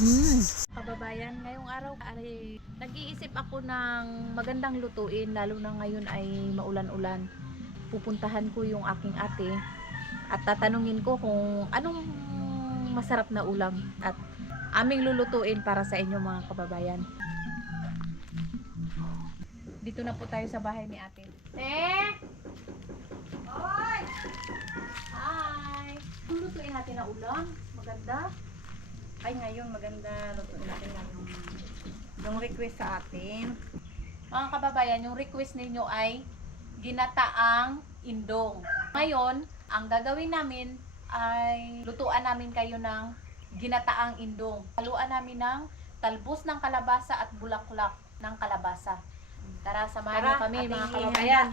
Kababayan, ngayong araw ay nag-iisip ako ng magandang lutuin, lalo na ngayon ay maulan-ulan. Pupuntahan ko yung aking ate at tatanungin ko kung anong masarap na ulam at aming lulutuin para sa inyo mga kababayan. Dito na po tayo sa bahay ni ate. Hoy! Hi! Lulutuin natin na ulam. Maganda. Ay, ngayon maganda lutuin natin yung request sa atin. Mga kababayan, yung request ninyo ay ginataang indong. Ngayon, ang gagawin namin ay lutuan namin kayo ng ginataang indong. Haluan namin ng talbos ng kalabasa at bulaklak ng kalabasa. Tara, samahan niyo kami mga kababayan.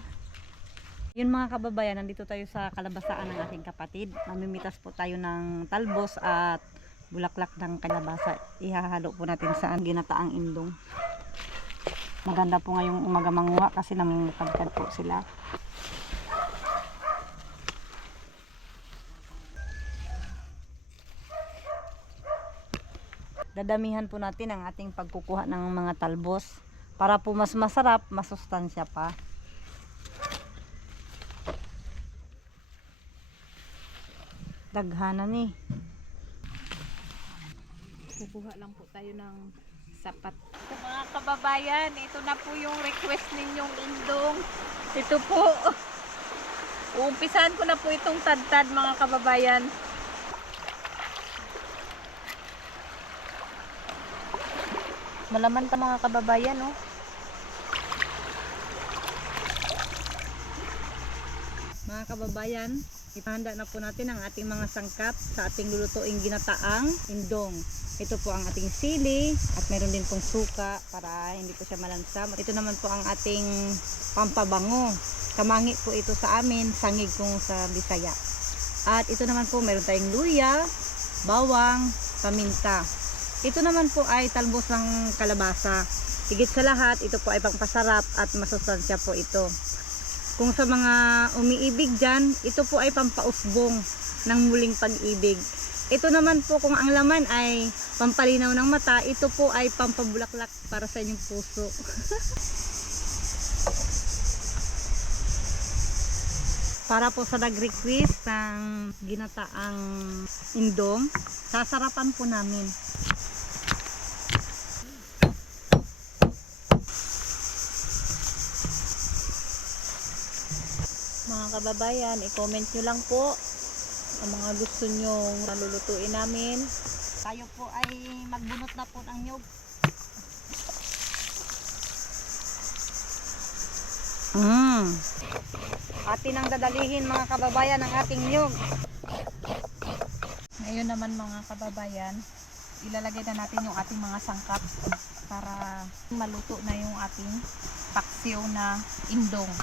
Yun mga kababayan, nandito tayo sa kalabasaan ng aking kapatid. Mamimitas po tayo ng talbos at bulaklak ng kalabasa. Ihahalo po natin sa ginataang indong. Maganda po ngayong umaga manguha kasi namumukadkad po sila. Dadamihan po natin ang ating pagkukuha ng mga talbos para po mas masarap, masustansya pa. Daghanan eh. Kukuha lang po tayo ng sapat. So, mga kababayan, ito na po yung request ninyong indong. Ito po. Uumpisahan ko na po itong tadtad mga kababayan. Malaman ta mga kababayan, oh. Mga kababayan, ipahanda na po natin ang ating mga sangkap sa ating lulutuing ginataang indong. Ito po ang ating sili at meron din pong suka para hindi po siya malansa. Ito naman po ang ating pampabango. Kamangi po ito sa amin, sangig kung sa Bisaya. At ito naman po meron tayong luya, bawang, paminta. Ito naman po ay talbos ng kalabasa. Higit sa lahat, ito po ay pangpasarap at masustansya po ito. Kung sa mga umiibig dyan, ito po ay pampausbong ng muling pag-ibig. Ito naman po kung ang laman ay pampalinaw ng mata, ito po ay pampabulaklak para sa inyong puso. Para po sa nag-request ng ginataang indong, sasarapan po namin. Mga kababayan, i-comment nyo lang po ang mga gusto nyong nalulutuin namin. Tayo po ay magbunot na po ng nyug. Atin ang dadalihin mga kababayan ang ating nyug. Ngayon naman mga kababayan, ilalagay na natin yung ating mga sangkap para maluto na yung ating paksiw na indong.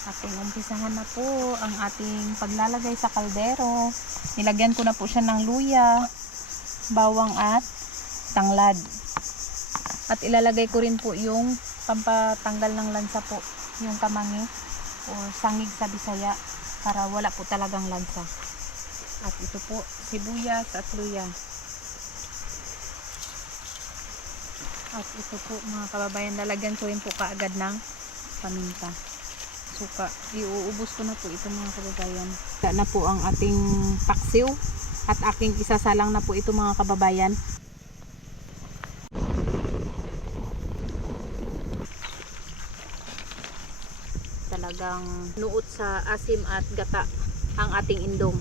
Ating umpisahan na po ang ating paglalagay sa kaldero. Nilagyan ko na po siya ng luya, bawang at tanglad. At ilalagay ko rin po yung pampatanggal ng lansa po, yung kamangi o sangig sa Bisaya para wala po talagang lansa. At ito po, sibuyas at luya. At ito po mga kababayan, lalagyan ko rin po kaagad ng paminta. Suka. Iuubos ko na po ito mga kababayan. Ito na po ang ating paksiw at aking isasalang na po ito mga kababayan. Talagang nuot sa asim at gata ang ating indong.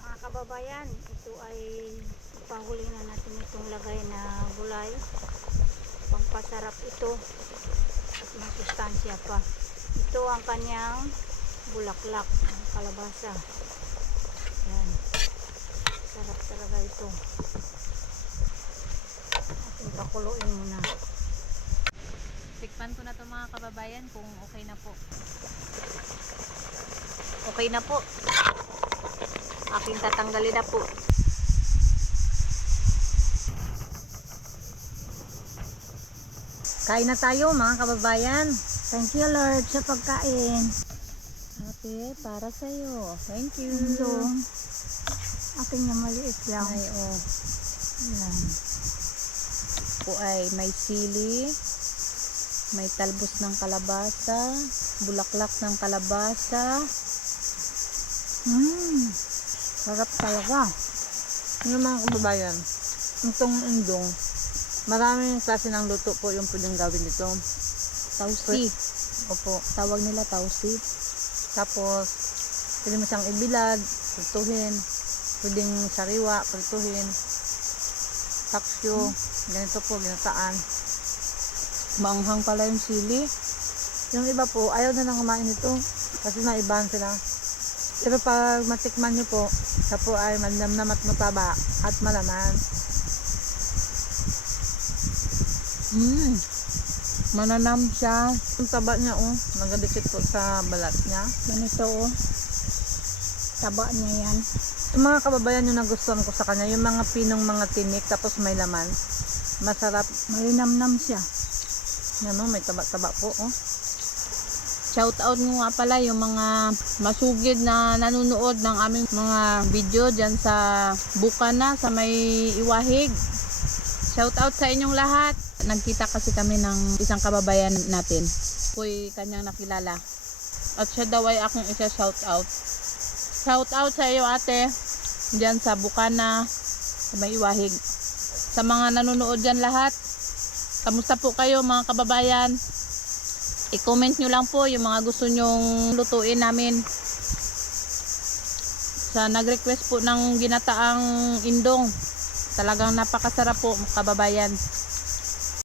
Mga kababayan, ito ay pahuli na natin itong lagay na gulay. Pampasarap ito at masustansya pa. Ito ang kanyang bulaklak ng kalabasa. Yan. Sarap talaga ito. Ating pakuluin muna. Tikpan ko na to mga kababayan kung okay na po. Okay na po. Aking tatanggalin na po. Kain na tayo mga kababayan. Thank you Lord sa pagkain. ate, para sa'yo. Thank you. Indong. Akin niya maliit lang. Ay, oh. Yan. Po ay may sili, may talbos ng kalabasa, bulaklak ng kalabasa. Sarap talaga. Yung mga kababayan, itong indong, maraming klase ng luto po yung pwedeng gawin dito. Tausi. Opo. Tawag nila tausi. Tapos, pwede mo siyang ibilad, prituhin, pwedeng sariwa, prituhin, taksyo, ganito po, ginataan. Maanghang pala yung sili. Yung iba po, ayaw na lang kumain ito kasi naibahan sila. Pero pag matikman nyo po, siya po ay malinamnam at mataba at malaman. Mananam siya. Yung taba niya, nagadikit po sa balat niya. Ganito, taba niya yan. Yung mga kababayan yung nagustuhan ko sa kanya, yung mga pinong mga tinik tapos may laman. Masarap. Malinamnam siya. Yan may taba-taba po. Shout out mo nga pala yung mga masugid na nanonood ng aming mga video dyan sa Bukana, sa may Iwahig. Shout out sa inyong lahat. Nagkita kasi kami ng isang kababayan natin. Ako'y kanyang nakilala. At siya daw ay akong isa shout out. Shout out sa iyo ate. Dyan sa Bukana, sa may Iwahig. Sa mga nanonood dyan lahat. Kamusta po kayo mga kababayan? I-comment nyo lang po yung mga gusto nyong lutuin namin. Sa nag-request po ng ginataang indong. Talagang napakasarap po kababayan.